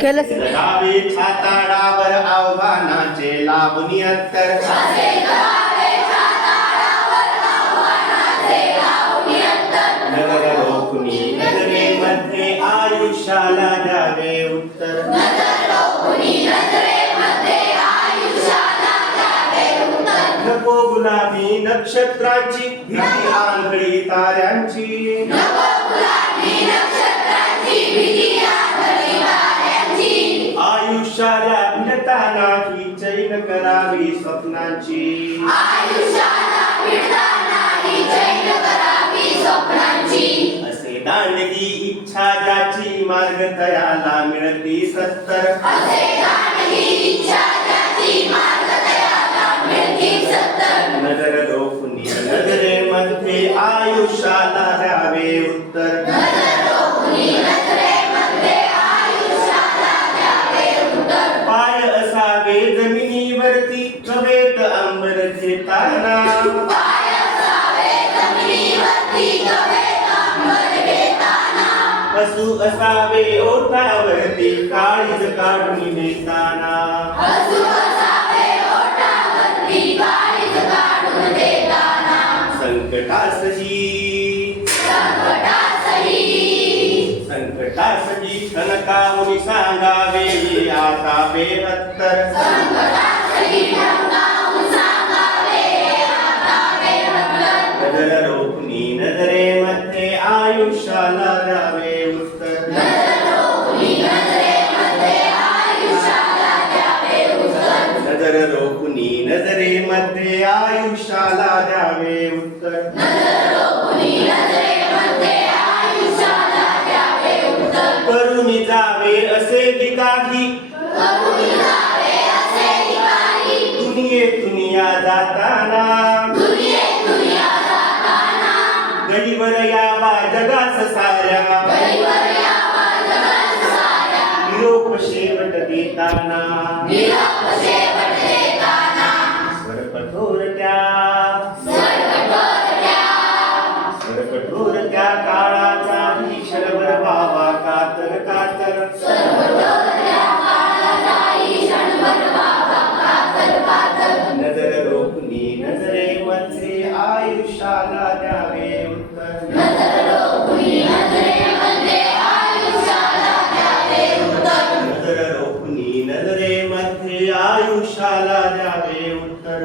केलंच जगावे छाताडावर आव्हानाचे लाभून अत्तर नगर रोखुनी नजरेमध्ये आयुष्याला द्यावे उत्तर नको गुलाबी नक्षत्राची भीती आंधळी ताऱ्यांची आयुष्याला भिडता नाही चैन करावी स्वप्नांची असे दांडगी इच्छा ज्याची मार्ग तयाला मिळती सत्तर नजर रोखुनी नजरेमध्ये आयुष्याला द्यावे उत्तर पाय असावे जमिनीवरती कवेत अंबर घेताना पशु असावे ओठावरती काळीज काढून नेताना संकटासही ठणकावून सांगावे आता बेहत्तर नजर रोखुनी नजरेमध्ये आयुष्याला द्यावे उत्तर नजर रोखुनी नजरेमध्ये आयुष्याला द्यावे उत्तर करून जावे असे काही दुनिया जाताना गडीवर यावा जगास साऱ्या निरोप शेवट देताना स्वर कठोर त्या काळाचा क्षणभर व्हावा कातर कातर नजर रोखुनी नजरेमध्ये आयुष्याला द्यावे उत्तर नजर रोखुनी नजरेमध्ये आयुष्याला द्यावे उत्तर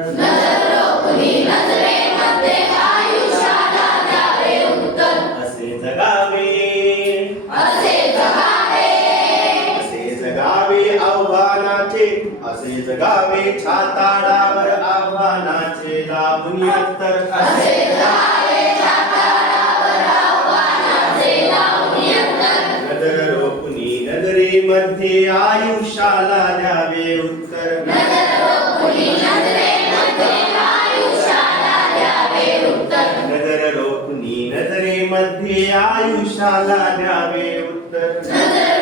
असे जगावे आव्हानाचे असे जगावे छाताडावर आव्हानाचे लाभून अत्तर नजर रोखुनी नजरेमध्ये आयुष्याला द्यावे उत्तर नजर रोखुनी नजरेमध्ये आयुष्याला द्यावे उत्तर